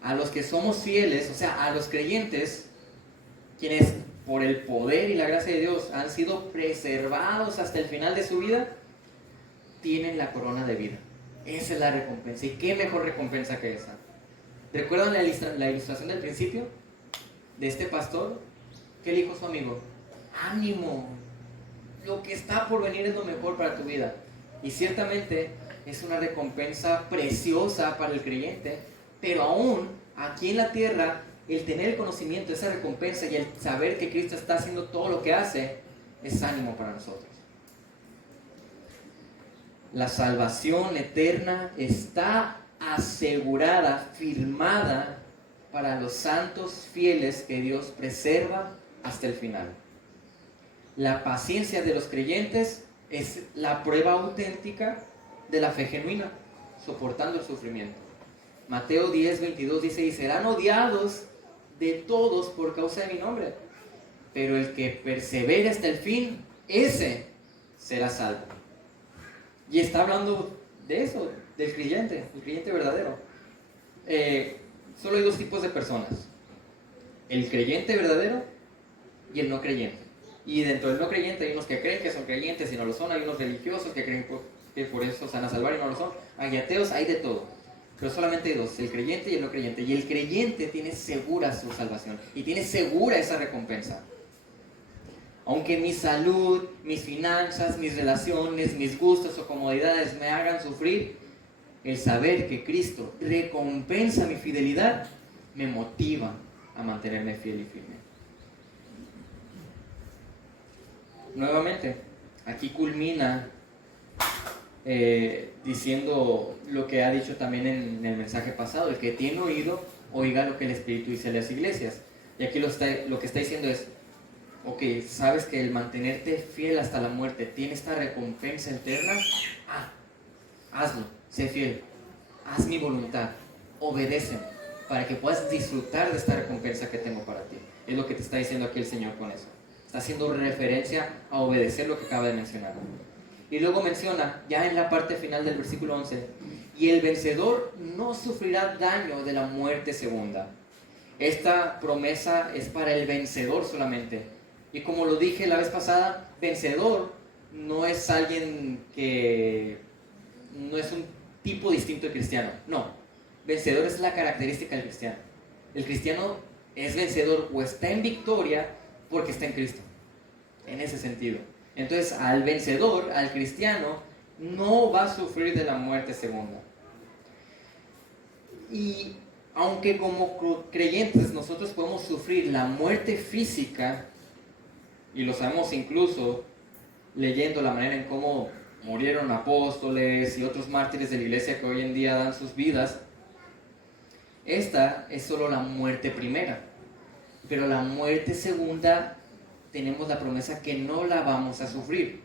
a los que somos fieles, o sea, a los creyentes, quienes por el poder y la gracia de Dios han sido preservados hasta el final de su vida, tienen la corona de vida. Esa es la recompensa. ¿Y qué mejor recompensa que esa? ¿Recuerdan la ilustración del principio? De este pastor, que le dijo a su amigo: ánimo, lo que está por venir es lo mejor para tu vida. Y ciertamente es una recompensa preciosa para el creyente, pero aún aquí en la tierra, el tener el conocimiento de esa recompensa y el saber que Cristo está haciendo todo lo que hace, es ánimo para nosotros. La salvación eterna está asegurada, firmada para los santos fieles que Dios preserva hasta el final. La paciencia de los creyentes es la prueba auténtica de la fe genuina, soportando el sufrimiento. Mateo 10:22 dice: y serán odiados de todos por causa de mi nombre, pero el que persevere hasta el fin, ese será salvo. Y está hablando de eso, del creyente, el creyente verdadero. Solo hay dos tipos de personas: el creyente verdadero y el no creyente. Y dentro del no creyente hay unos que creen que son creyentes y no lo son, hay unos religiosos que creen que por eso se van a salvar y no lo son, hay ateos, hay de todo. Pero solamente hay dos: el creyente y el no creyente. Y el creyente tiene segura su salvación y tiene segura esa recompensa. Aunque mi salud, mis finanzas, mis relaciones, mis gustos o comodidades me hagan sufrir, el saber que Cristo recompensa mi fidelidad me motiva a mantenerme fiel y firme. Nuevamente, aquí culmina diciendo lo que ha dicho también en el mensaje pasado: el que tiene oído, oiga lo que el Espíritu dice a las iglesias. Y aquí lo que está diciendo es: ok, sabes que el mantenerte fiel hasta la muerte tiene esta recompensa eterna. Hazlo, sé fiel, haz mi voluntad, obedéceme, para que puedas disfrutar de esta recompensa que tengo para ti. Es lo que te está diciendo aquí el Señor con eso. Está haciendo referencia a obedecer lo que acaba de mencionar. Y luego menciona, ya en la parte final del versículo 11, y el vencedor no sufrirá daño de la muerte segunda. Esta promesa es para el vencedor solamente. Y como lo dije la vez pasada, vencedor no es alguien que no es un tipo distinto de cristiano. No, vencedor es la característica del cristiano. El cristiano es vencedor o está en victoria porque está en Cristo. En ese sentido. Entonces, al vencedor, al cristiano, no va a sufrir de la muerte segunda. Y aunque como creyentes nosotros podemos sufrir la muerte física, y lo sabemos incluso leyendo la manera en cómo murieron apóstoles y otros mártires de la iglesia que hoy en día dan sus vidas. Esta es solo la muerte primera, pero la muerte segunda tenemos la promesa que no la vamos a sufrir.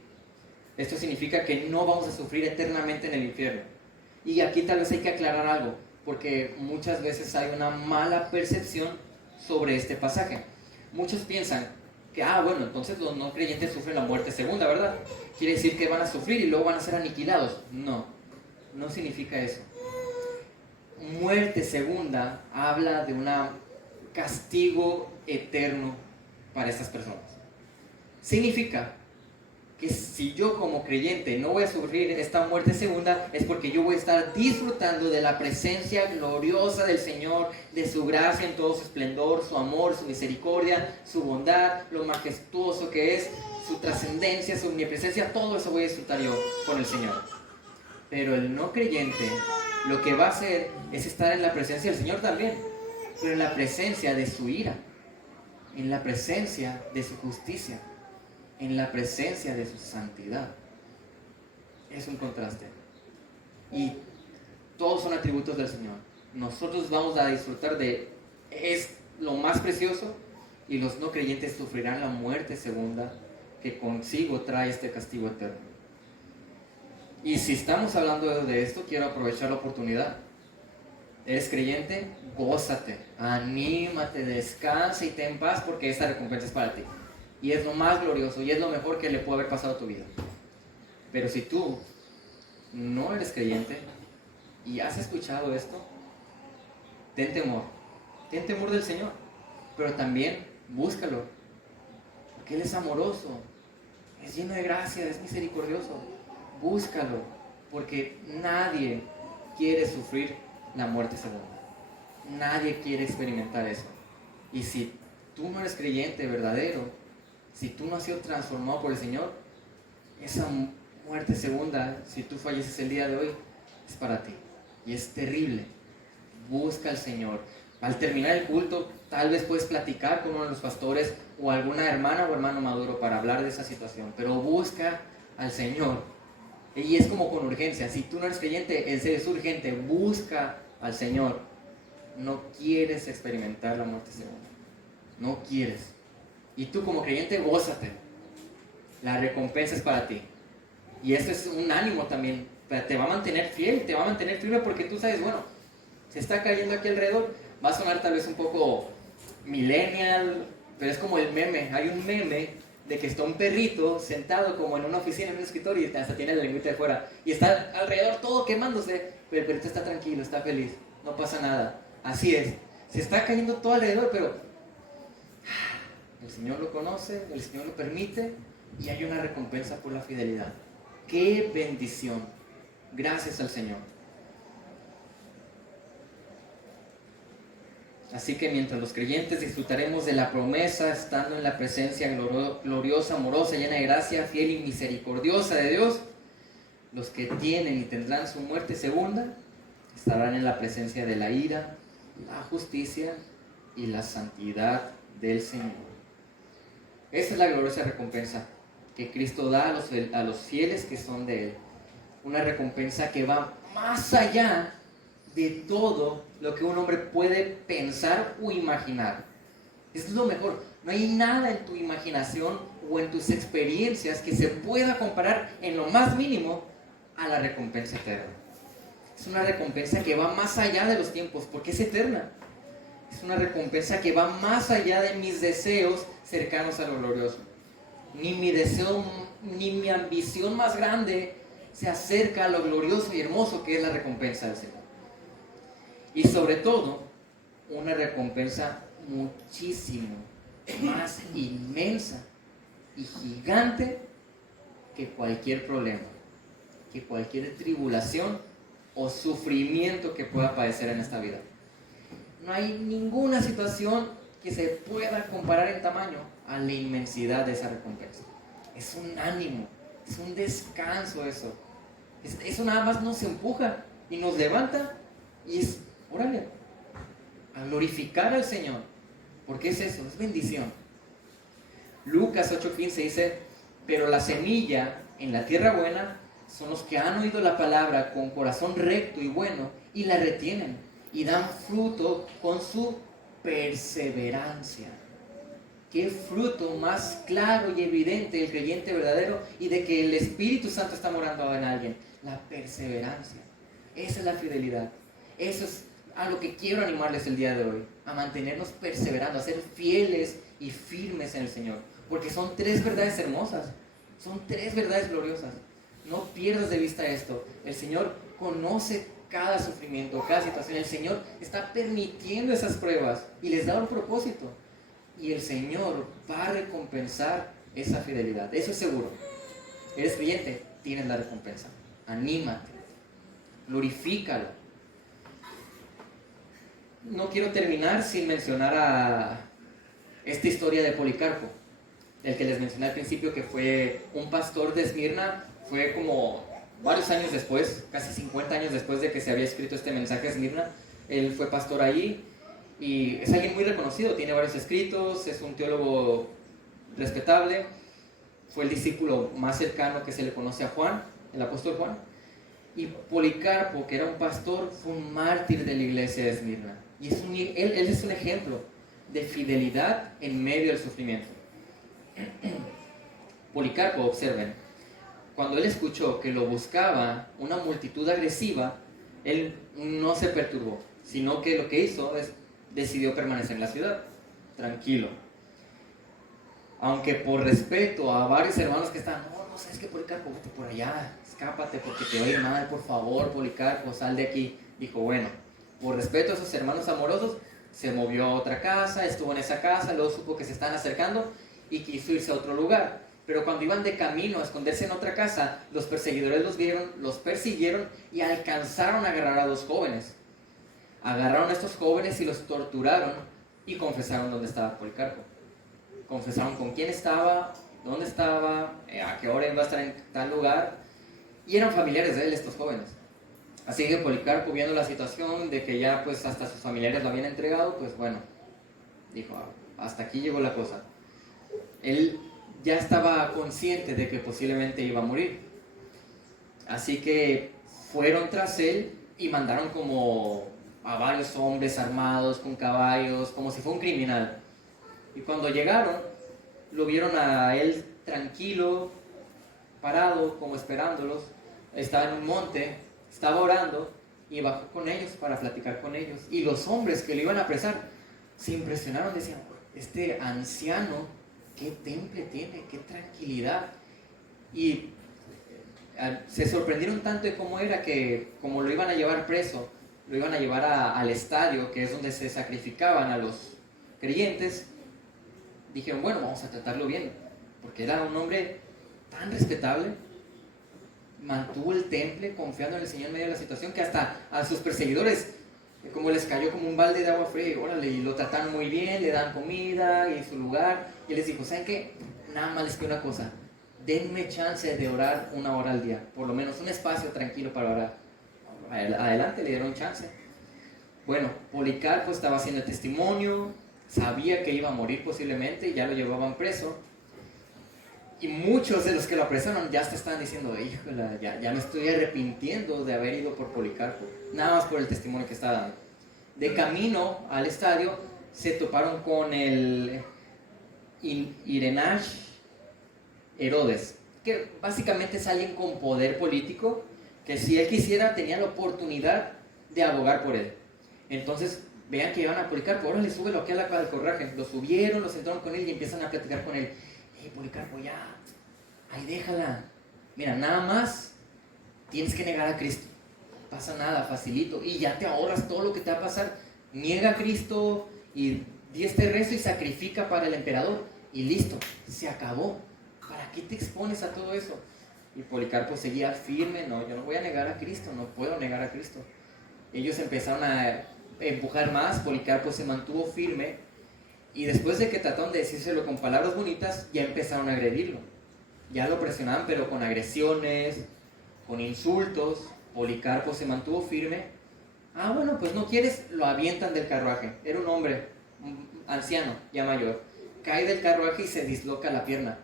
Esto significa que no vamos a sufrir eternamente en el infierno. Y aquí tal vez hay que aclarar algo, porque muchas veces hay una mala percepción sobre este pasaje. Muchos piensan que, bueno, entonces los no creyentes sufren la muerte segunda, ¿verdad? Quiere decir que van a sufrir y luego van a ser aniquilados. No, no significa eso. Muerte segunda habla de un castigo eterno para estas personas. Significa que si yo como creyente no voy a sufrir esta muerte segunda, es porque yo voy a estar disfrutando de la presencia gloriosa del Señor, de su gracia en todo su esplendor, su amor, su misericordia, su bondad, lo majestuoso que es, su trascendencia, su omnipresencia. Todo eso voy a disfrutar yo con el Señor. Pero el no creyente lo que va a hacer es estar en la presencia del Señor también, pero en la presencia de su ira, en la presencia de su justicia, en la presencia de su santidad. Es un contraste. Y todos son atributos del Señor. Nosotros vamos a disfrutar es lo más precioso, y los no creyentes sufrirán la muerte segunda, que consigo trae este castigo eterno. Y si estamos hablando de esto, quiero aprovechar la oportunidad. ¿Eres creyente? Gózate, anímate, descansa y ten paz, porque esta recompensa es para ti. Y es lo más glorioso y es lo mejor que le puede haber pasado a tu vida. Pero si tú no eres creyente y has escuchado esto, ten temor del Señor, pero también búscalo, porque Él es amoroso, es lleno de gracia, es misericordioso. Búscalo, porque nadie quiere sufrir la muerte segunda. Nadie quiere experimentar eso. Y si tú no eres creyente verdadero, si tú no has sido transformado por el Señor, esa muerte segunda, si tú falleces el día de hoy, es para ti. Y es terrible. Busca al Señor. Al terminar el culto, tal vez puedes platicar con uno de los pastores o alguna hermana o hermano maduro para hablar de esa situación. Pero busca al Señor. Y es como con urgencia. Si tú no eres creyente, es urgente. Busca al Señor. No quieres experimentar la muerte segunda. No quieres. Y tú como creyente, gózate. La recompensa es para ti. Y esto es un ánimo también. Te va a mantener fiel, te va a mantener firme, porque tú sabes, bueno, se está cayendo aquí alrededor. Va a sonar tal vez un poco millennial, pero es como el meme. Hay un meme de que está un perrito sentado como en una oficina, en un escritorio, y hasta tiene la lengüita de fuera. Y está alrededor todo quemándose, pero el perrito está tranquilo, está feliz. No pasa nada. Así es. Se está cayendo todo alrededor, pero el Señor lo conoce, el Señor lo permite, y hay una recompensa por la fidelidad. ¡Qué bendición! Gracias al Señor. Así que mientras los creyentes disfrutaremos de la promesa, estando en la presencia gloriosa, amorosa, llena de gracia, fiel y misericordiosa de Dios, los que tienen y tendrán su muerte segunda estarán en la presencia de la ira, la justicia y la santidad del Señor. Esa es la gloriosa recompensa que Cristo da a los fieles que son de Él. Una recompensa que va más allá de todo lo que un hombre puede pensar o imaginar. Es lo mejor. No hay nada en tu imaginación o en tus experiencias que se pueda comparar en lo más mínimo a la recompensa eterna. Es una recompensa que va más allá de los tiempos, porque es eterna. Es una recompensa que va más allá de mis deseos cercanos a lo glorioso. Ni mi deseo, ni mi ambición más grande se acerca a lo glorioso y hermoso que es la recompensa del Señor. Y sobre todo, una recompensa muchísimo más inmensa y gigante que cualquier problema, que cualquier tribulación o sufrimiento que pueda padecer en esta vida. No hay ninguna situación que se pueda comparar en tamaño a la inmensidad de esa recompensa. Es un ánimo, es un descanso eso. Eso nada más nos empuja y nos levanta, y es, órale, a glorificar al Señor. Porque es eso, es bendición. Lucas 8:15 dice: pero la semilla en la tierra buena son los que han oído la palabra con corazón recto y bueno y la retienen y dan fruto con su perseverancia. Qué fruto más claro y evidente del creyente verdadero y de que el Espíritu Santo está morando en alguien. La perseverancia. Esa es la fidelidad. Eso es a lo que quiero animarles el día de hoy. A mantenernos perseverando, a ser fieles y firmes en el Señor. Porque son tres verdades hermosas. Son tres verdades gloriosas. No pierdas de vista esto. El Señor conoce cada sufrimiento, cada situación. El Señor está permitiendo esas pruebas y les da un propósito. Y el Señor va a recompensar esa fidelidad. Eso es seguro. Eres creyente, tienes la recompensa. Anímate. Glorifícalo. No quiero terminar sin mencionar a esta historia de Policarpo, el que les mencioné al principio, que fue un pastor de Esmirna. Fue como varios años después, casi 50 años después de que se había escrito este mensaje a Esmirna. Él fue pastor allí. Y es alguien muy reconocido, tiene varios escritos, es un teólogo respetable, fue el discípulo más cercano que se le conoce a Juan, el apóstol Juan. Y Policarpo, que era un pastor, fue un mártir de la iglesia de Esmirna. Y él es un ejemplo de fidelidad en medio del sufrimiento. Policarpo, observen, cuando él escuchó que lo buscaba una multitud agresiva, él no se perturbó, sino que lo que hizo es decidió permanecer en la ciudad, tranquilo. Aunque por respeto a varios hermanos que estaban, no, sabes que Policarpo, vete por allá, escápate porque te va a ir mal, por favor, Policarpo, sal de aquí. Dijo, bueno, por respeto a esos hermanos amorosos, se movió a otra casa, estuvo en esa casa, luego supo que se estaban acercando y quiso irse a otro lugar. Pero cuando iban de camino a esconderse en otra casa, los perseguidores los vieron, los persiguieron y alcanzaron a agarrar a dos jóvenes. Agarraron a estos jóvenes y los torturaron y confesaron dónde estaba Policarpo. Confesaron con quién estaba, dónde estaba, a qué hora iba a estar en tal lugar. Y eran familiares de él, estos jóvenes. Así que Policarpo, viendo la situación de que ya pues hasta sus familiares lo habían entregado, pues bueno, dijo, hasta aquí llegó la cosa. Él ya estaba consciente de que posiblemente iba a morir. Así que fueron tras él y mandaron como a varios hombres armados con caballos, como si fuera un criminal. Y cuando llegaron, lo vieron a él tranquilo, parado, como esperándolos. Estaba en un monte, estaba orando y bajó con ellos para platicar con ellos. Y los hombres que lo iban a apresar se impresionaron, decían, este anciano, qué temple tiene, qué tranquilidad. Y se sorprendieron tanto de cómo era que, como lo iban a llevar preso, lo iban a llevar al estadio, que es donde se sacrificaban a los creyentes. Dijeron, bueno, vamos a tratarlo bien, porque era un hombre tan respetable, mantuvo el temple confiando en el Señor en medio de la situación, que hasta a sus perseguidores, como les cayó como un balde de agua fría, órale, y lo tratan muy bien, le dan comida y su lugar, y les dijo, ¿saben qué? Nada más les pido una cosa, denme chance de orar 1 hora al día, por lo menos un espacio tranquilo para orar. Adelante, le dieron chance. Bueno, Policarpo estaba haciendo el testimonio, sabía que iba a morir posiblemente, ya lo llevaban preso. Y muchos de los que lo apresaron ya se estaban diciendo, híjole, ya me estoy arrepintiendo de haber ido por Policarpo, nada más por el testimonio que estaba dando. De camino al estadio se toparon con el Irenash Herodes, que básicamente es alguien con poder político, que si él quisiera tenía la oportunidad de abogar por él. Entonces vean que iban a Policarpo, ahora le sube lo que a la del corraje, lo subieron, lo sentaron con él y empiezan a platicar con él. Policarpo, ya, ahí déjala, mira, nada más tienes que negar a Cristo, no pasa nada, facilito, y ya te ahorras todo lo que te va a pasar. Niega a Cristo y di este rezo y sacrifica para el emperador y listo, se acabó. ¿Para qué te expones a todo eso? Y Policarpo seguía firme, no, yo no voy a negar a Cristo, no puedo negar a Cristo. Ellos empezaron a empujar más, Policarpo se mantuvo firme, y después de que trataron de decírselo con palabras bonitas, ya empezaron a agredirlo. Ya lo presionaban, pero con agresiones, con insultos. Policarpo se mantuvo firme. Bueno, pues no quieres, lo avientan del carruaje. Era un hombre, un anciano, ya mayor. Cae del carruaje y se disloca la pierna.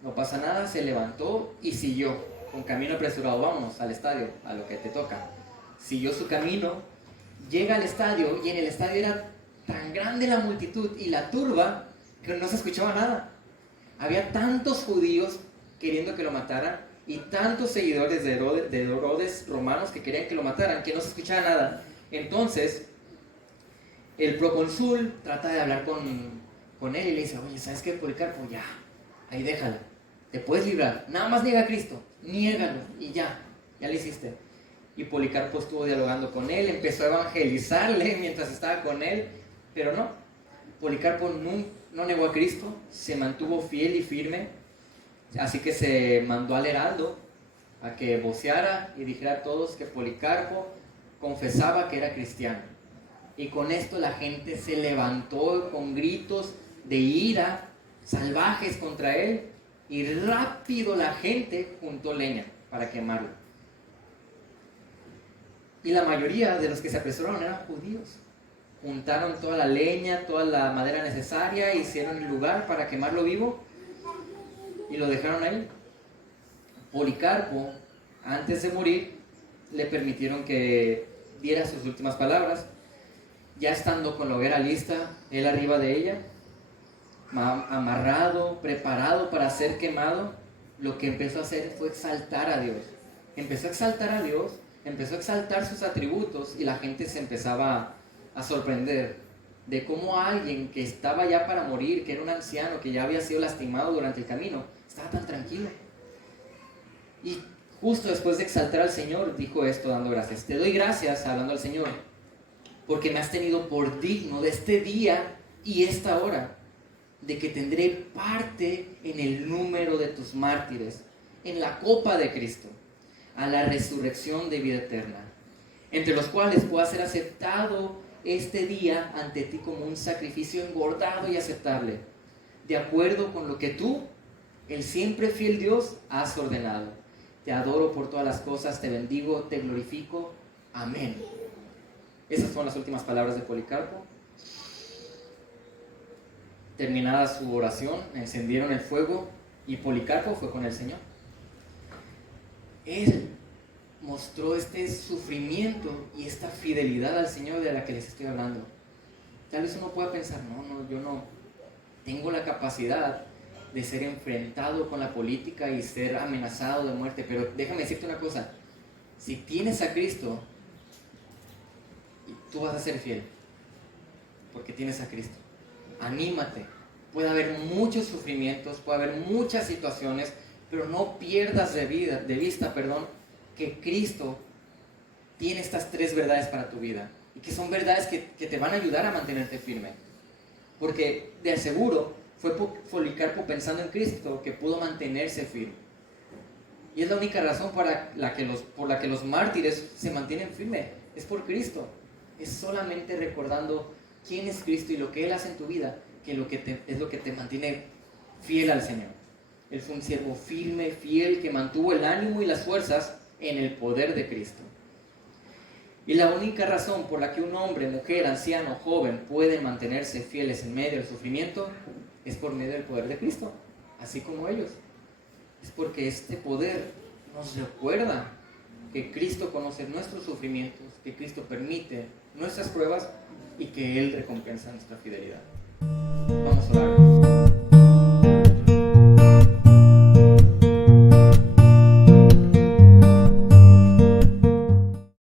No pasa nada, se levantó y siguió. con camino apresurado, vamos al estadio, a lo que te toca. Siguió su camino, llega al estadio y en el estadio era tan grande la multitud y la turba que no se escuchaba nada. Había tantos judíos queriendo que lo mataran y tantos seguidores de Herodes romanos que querían que lo mataran, que no se escuchaba nada. Entonces, el procónsul trata de hablar con él y le dice, oye, ¿sabes qué, Policarpo? Ya, ahí déjala, te puedes librar, nada más niega a Cristo, niégalo y ya le hiciste. Y Policarpo estuvo dialogando con él, empezó a evangelizarle mientras estaba con él, pero no, Policarpo no negó a Cristo, se mantuvo fiel y firme, así que se mandó al heraldo a que voceara y dijera a todos que Policarpo confesaba que era cristiano. Y con esto la gente se levantó con gritos de ira salvajes contra él y rápido la gente juntó leña para quemarlo. Y la mayoría de los que se apresuraron eran judíos. Juntaron toda la leña, toda la madera necesaria, hicieron el lugar para quemarlo vivo y lo dejaron ahí. Policarpo, antes de morir, le permitieron que diera sus últimas palabras. Ya estando con la hoguera lista, él arriba de ella, amarrado, preparado para ser quemado, lo que empezó a hacer fue exaltar a Dios. Empezó a exaltar a Dios, empezó a exaltar sus atributos y la gente se empezaba a sorprender de cómo alguien que estaba ya para morir, que era un anciano, que ya había sido lastimado durante el camino, estaba tan tranquilo. Y justo después de exaltar al Señor, dijo esto dando gracias. Te doy gracias, hablando al Señor, porque me has tenido por digno de este día y esta hora, de que tendré parte en el número de tus mártires, en la copa de Cristo, a la resurrección de vida eterna, entre los cuales pueda ser aceptado este día ante ti como un sacrificio engordado y aceptable, de acuerdo con lo que tú, el siempre fiel Dios, has ordenado. Te adoro por todas las cosas, te bendigo, te glorifico. Amén. Esas son las últimas palabras de Policarpo. Terminada su oración, encendieron el fuego y Policarpo fue con el Señor. Él mostró este sufrimiento y esta fidelidad al Señor de la que les estoy hablando. Tal vez uno pueda pensar, yo no tengo la capacidad de ser enfrentado con la política y ser amenazado de muerte, pero déjame decirte una cosa, si tienes a Cristo, tú vas a ser fiel, porque tienes a Cristo. Anímate, puede haber muchos sufrimientos, puede haber muchas situaciones, pero no pierdas de vista, que Cristo tiene estas tres verdades para tu vida y que son verdades que te van a ayudar a mantenerte firme, porque de seguro fue Policarpo pensando en Cristo que pudo mantenerse firme, y es la única razón por la que los mártires se mantienen firmes, es por Cristo. Es solamente recordando quién es Cristo y lo que Él hace en tu vida, que es lo que te mantiene fiel al Señor. Él fue un siervo firme, fiel, que mantuvo el ánimo y las fuerzas en el poder de Cristo. Y la única razón por la que un hombre, mujer, anciano, joven puede mantenerse fieles en medio del sufrimiento es por medio del poder de Cristo, así como ellos. Es porque este poder nos recuerda que Cristo conoce nuestros sufrimientos, que Cristo permite nuestras pruebas y que Él recompensa nuestra fidelidad.